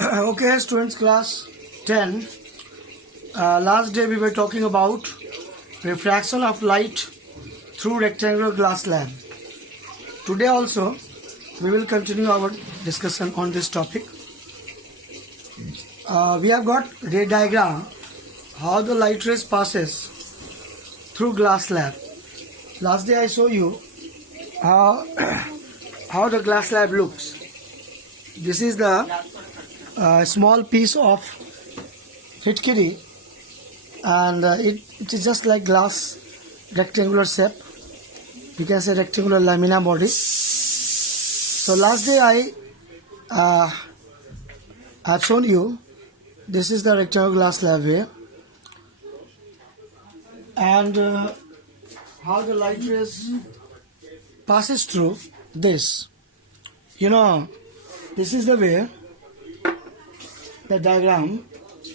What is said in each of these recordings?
Okay, students, class 10. Last day we were talking about refraction of light through rectangular glass slab. Today also we will continue our discussion on this topic. We have got ray diagram how the light rays passes through glass slab. Last day I showed you how the glass slab looks. This is the small piece of fitkiri, and it is just like glass rectangular shape. You can say rectangular lamina body. So last day I have shown you this is the rectangular glass slab here, and how the light rays passes through this. This is the way the diagram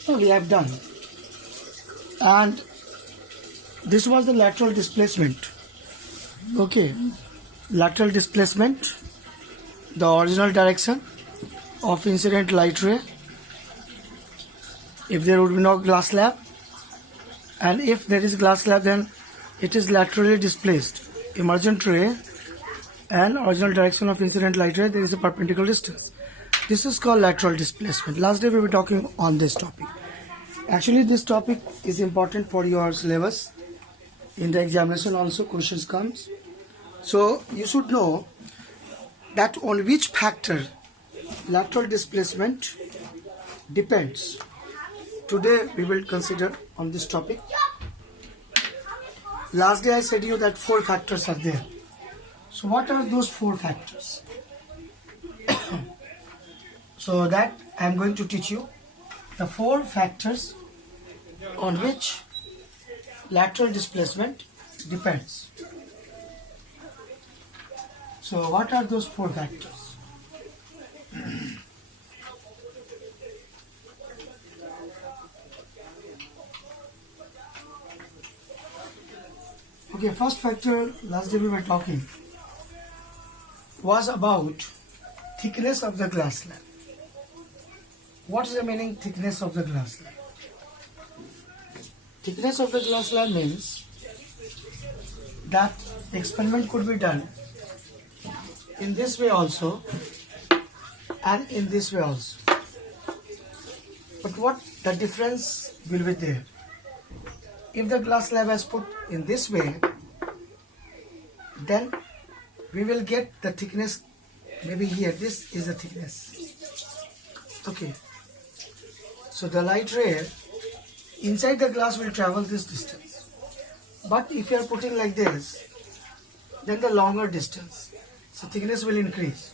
we have done, and this was the lateral displacement. Okay, lateral displacement, the original direction of incident light ray if there would be no glass slab, and if there is glass slab then it is laterally displaced. Emergent ray and original direction of incident light ray, there is a perpendicular distance. This is called lateral displacement. Last day we were talking on this topic. Actually this topic is important for your syllabus. In the examination also questions comes. So you should know that on which factor lateral displacement depends. Today we will consider on this topic. Last day I said you that 4 factors are there. So what are those 4 factors? So that I am going to teach you the 4 factors on which lateral displacement depends. So what are those 4 factors? Okay, first factor last day we were talking was about thickness of the glass slab. What is the meaning thickness of the glass slab? Thickness of the glass slab means that experiment could be done in this way also and in this way also. But what the difference will be there? If the glass slab is put in this way, then we will get the thickness maybe here. This is the thickness. Okay. So the light ray inside the glass will travel this distance. But if you are putting like this, then the longer distance. So thickness will increase.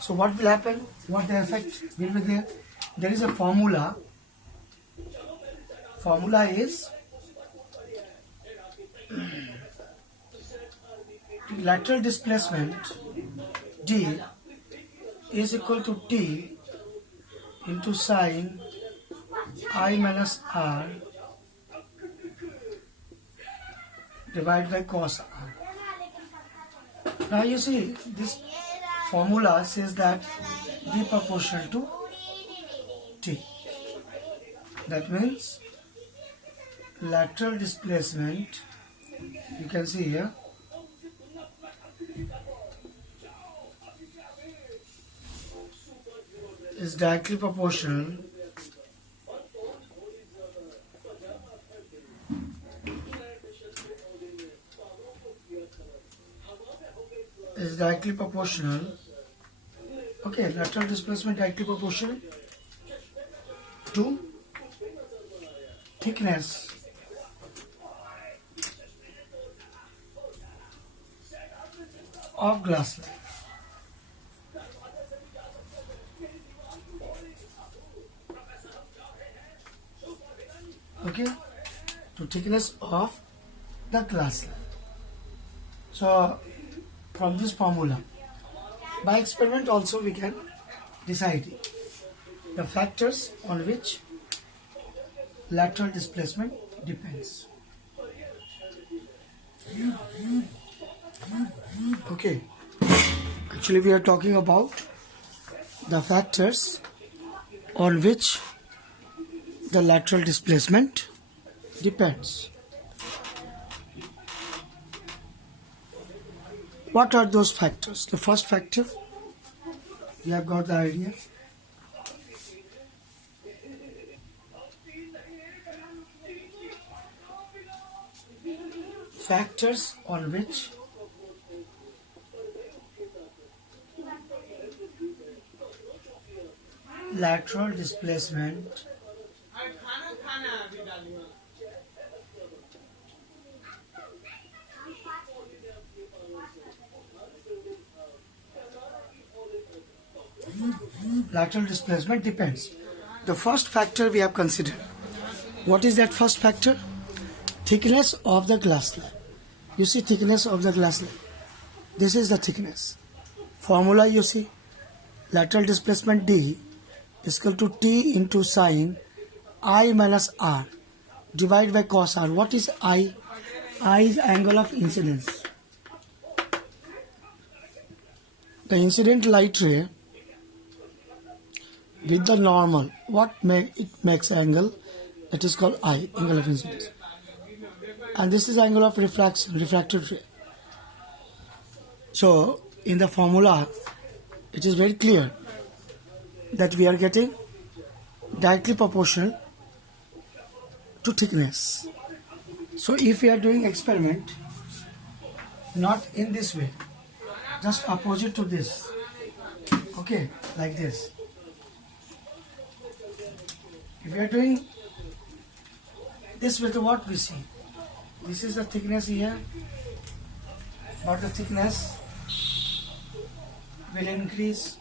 So what will happen? What the effect will be there? There is a formula. Formula is lateral displacement D is equal to T into sine I minus R divided by cos R. Now you see this formula says that D proportional to T. That means lateral displacement, you can see here, is directly proportional okay, lateral displacement directly proportional to thickness of glass slab. Okay, to thickness of the glass slab. So from this formula, by experiment also we can decide the factors on which lateral displacement depends. Okay, actually we are talking about the factors on which the lateral displacement depends. What are those factors? The first factor, we have got the idea. Factors on which lateral displacement depends. The first factor we have considered. What is that first factor? Thickness of the glass slab. You see thickness of the glass slab. This is the thickness. Formula you see. Lateral displacement D is equal to T into sine I minus R divided by cos R. What is I? I is angle of incidence. The incident light ray with the normal, it makes angle, that is called I, angle of incidence. And this is angle of refraction, refracted ray. So in the formula it is very clear that we are getting directly proportional to thickness. So if we are doing experiment not in this way, just opposite to this, okay, like this. If we are doing this with what we see, this is the thickness here, but the thickness will increase.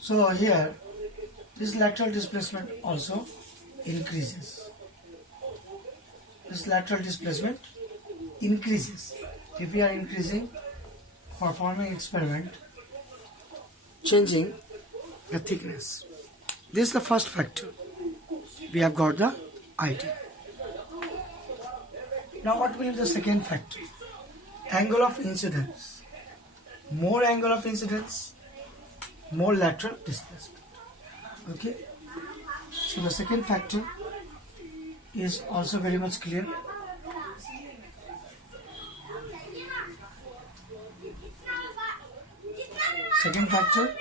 So here, this lateral displacement also increases. This lateral displacement increases. If we are increasing, performing experiment, changing the thickness. This is the first factor. We have got the idea. Now what will be the second factor? Angle of incidence. More angle of incidence, more lateral displacement. Okay. So the second factor is also very much clear. Second factor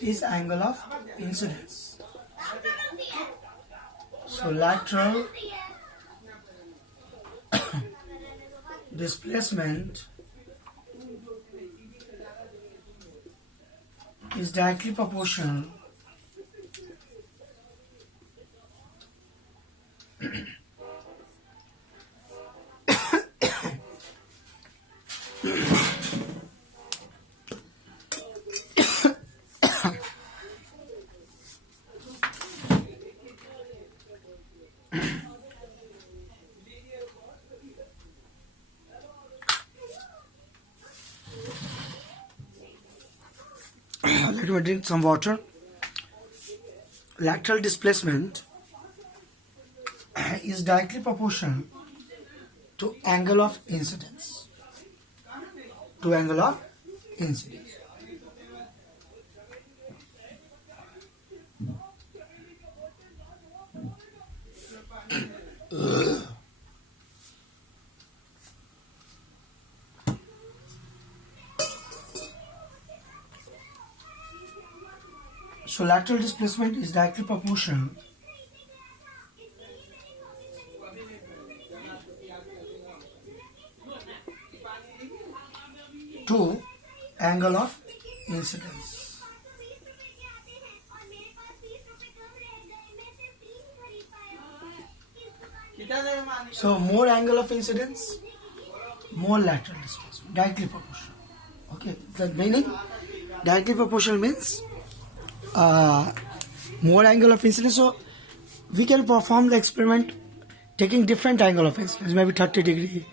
is angle of incidence. So lateral displacement is directly proportional let me drink some water. Lateral displacement is directly proportional to angle of incidence. To angle of incidence. So lateral displacement is directly proportional to angle of incidence. So more angle of incidence, more lateral displacement, directly proportional. Okay, the meaning directly proportional means more angle of incidence. So we can perform the experiment taking different angle of incidence, maybe 30 degree,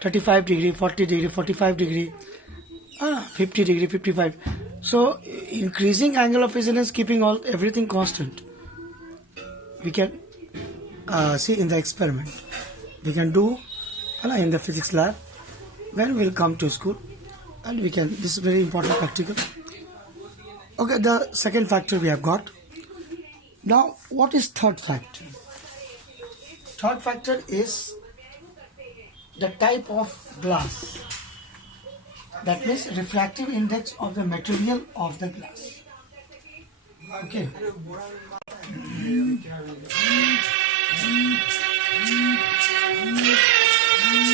35 degree, 40 degree, 45 degree, 50 degree, 55. So increasing angle of incidence, keeping everything constant, we can see in the experiment. We can do in the physics lab when we'll come to school, and we can. This is very important practical. Okay, the second factor we have got. Now, what is third factor? Third factor is the type of glass. That means refractive index of the material of the glass. Okay.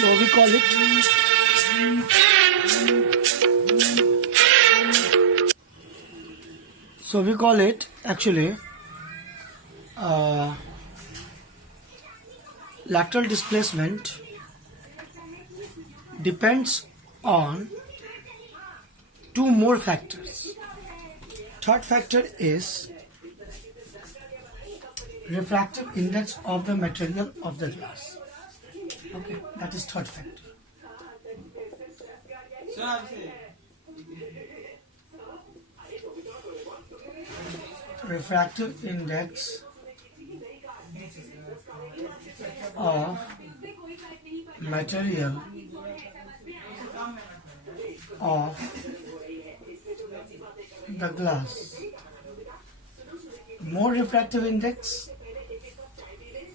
So we call it actually lateral displacement depends on two more factors. Third factor is refractive index of the material of the glass. Okay, that is third factor. Refractive index of material of the glass. More refractive index,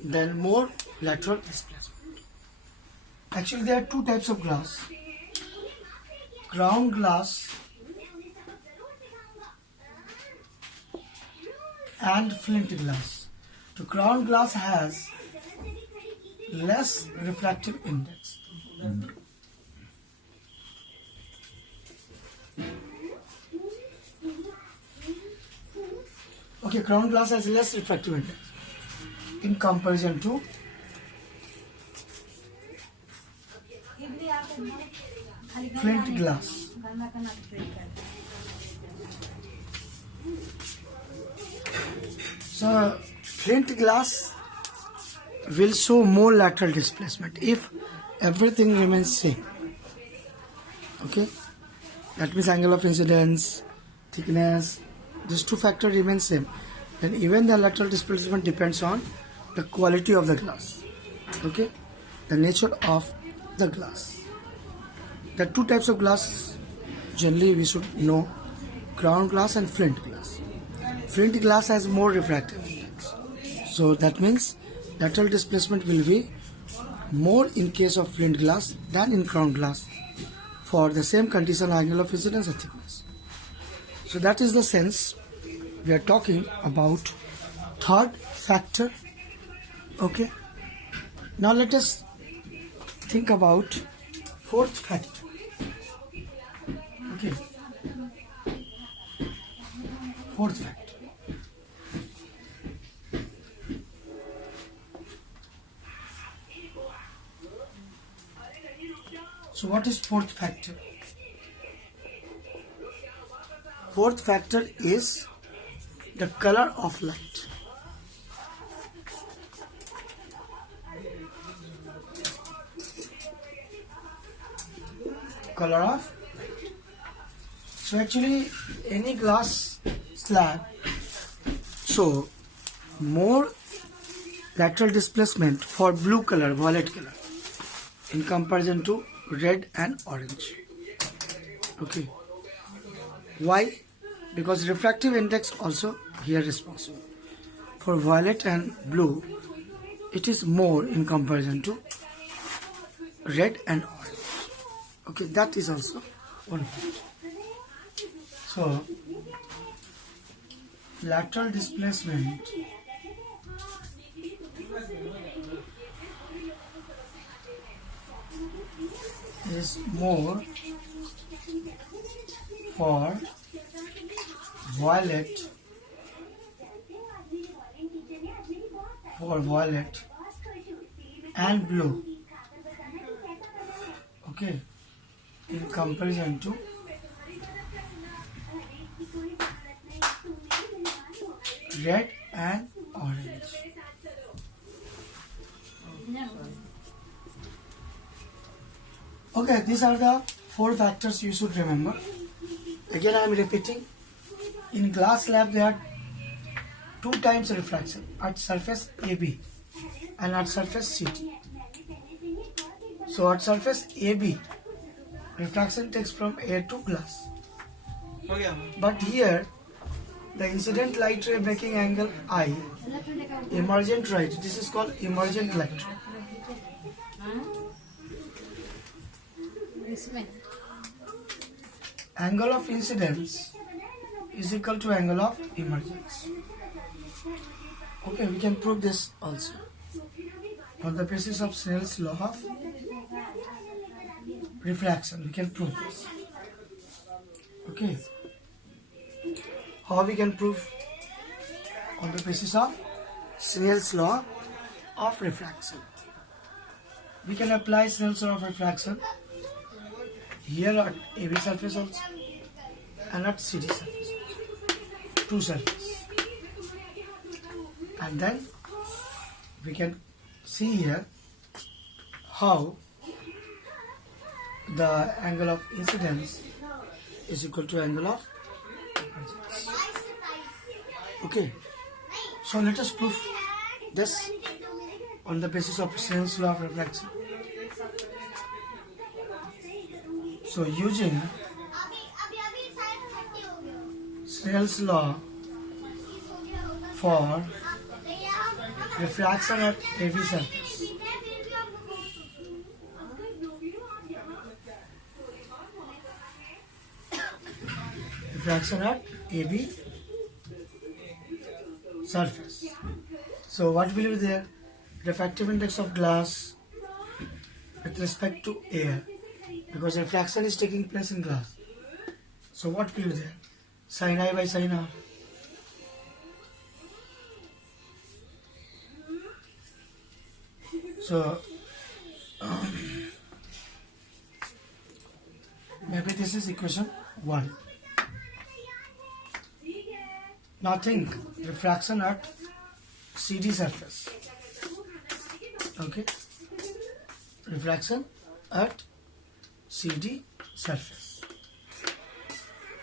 then more lateral displacement. Actually, there are two types of glass: ground glass and flint glass. The ground glass has less refractive index. Okay, ground glass has less refractive index in comparison to flint glass. So flint glass will show more lateral displacement if everything remains same. Okay, that means angle of incidence, thickness, these two factors remain same. Then even the lateral displacement depends on the quality of the glass. Okay, the nature of the glass. There are two types of glass generally we should know: ground glass and flint glass. Flint glass has more refractive index, so that means lateral displacement will be more in case of flint glass than in ground glass for the same condition, angle of incidence and thickness. So that is the sense we are talking about third factor. Okay, now let us think about fourth factor. Okay, fourth factor. So what is fourth factor? Fourth factor is the color of light. Color of light. So actually any glass slab show more lateral displacement for blue color, violet color in comparison to red and orange. Okay. Why? Because refractive index also here responsible. For violet and blue, it is more in comparison to red and orange. Okay, that is also one fact. So, lateral displacement is more for violet and blue, okay, in comparison to red and orange. Okay, these are the four factors you should remember. Again, I am repeating. In glass slab, there are 2 times refraction at surface AB. and at surface CD. So at surface AB, refraction takes from air to glass. But here, the incident light ray making angle I, emergent light, this is called emergent light ray. Angle of incidence is equal to angle of emergence. Okay, we can prove this also on the basis of Snell's law of refraction. We can prove this. Okay, how we can prove? On the basis of Snell's law of refraction. We can apply Snell's law of refraction here at AB surface also and at CD surface also. Two surfaces. And then we can see here how the angle of incidence is equal to angle of emergence. Okay, so let us prove this on the basis of Snell's law of refraction. So using Snell's law for refraction at AB surface, refraction at AB surface. So what will be there? Refractive index of glass with respect to air, because refraction is taking place in glass. So what will be there? Sin I by sin R. So maybe this is equation 1. Now think refraction at CD surface. Okay, refraction at CD surface.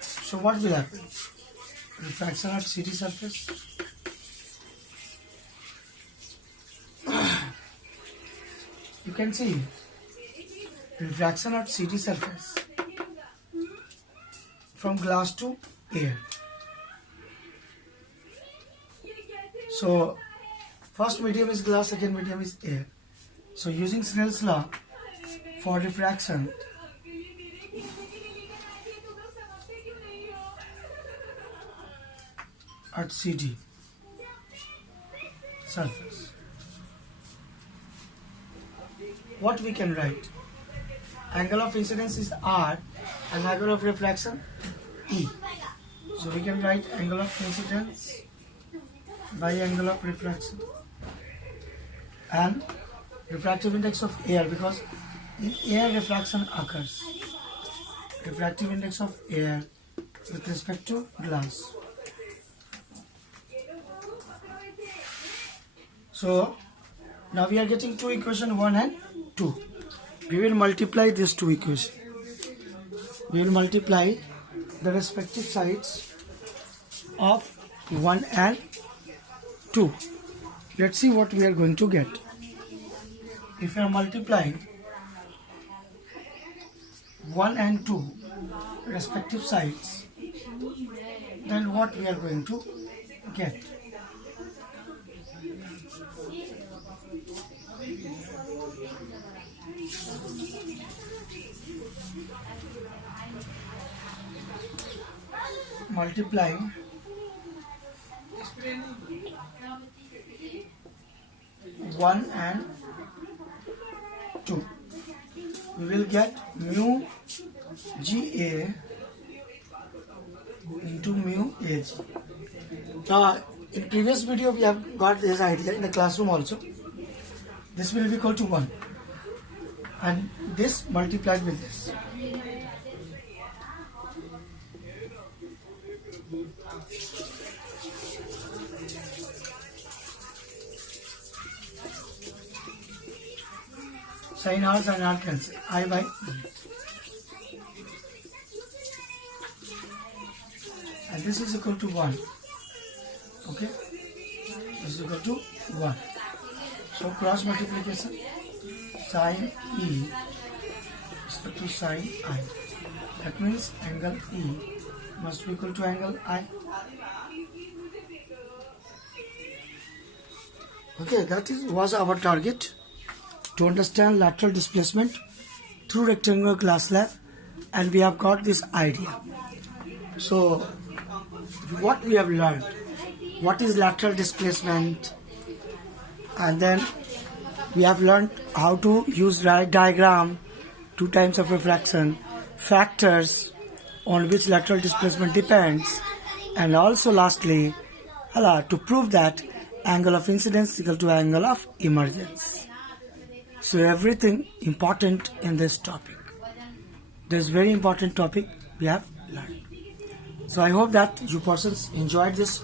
So what will happen? Refraction at CD surface. You can see refraction at CD surface from glass to air. So first medium is glass, second medium is air. So using Snell's law for refraction, at CD surface, what we can write? Angle of incidence is R and angle of refraction E. So we can write angle of incidence by angle of refraction and refractive index of air, because in air refraction occurs. Refractive index of air with respect to glass. So now we are getting two equations, 1 and 2. We will multiply these two equations. We will multiply the respective sides of 1 and 2. Let's see what we are going to get. If we are multiplying 1 and 2 respective sides, then what we are going to get? Multiplying 1 and 2, we will get mu GA into mu AG. Now, in previous video we have got this idea in the classroom also. This will be equal to 1 and this multiplied with this. Sin R cancel. I by E. And this is equal to 1. Okay? This is equal to 1. So cross multiplication, sine E is equal to sine I. That means angle E must be equal to angle I. Okay, that was our target, to understand lateral displacement through rectangular glass slab, and we have got this idea. So what we have learned, what is lateral displacement, and then we have learned how to use diagram, 2 times of refraction, factors on which lateral displacement depends, and also lastly to prove that angle of incidence is equal to angle of emergence. So everything important in this topic. This very important topic we have learned. So I hope that you persons enjoyed this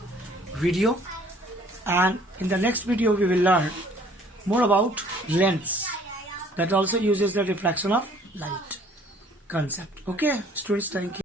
video, and in the next video we will learn more about lens that also uses the refraction of light concept. Okay, students, thank you.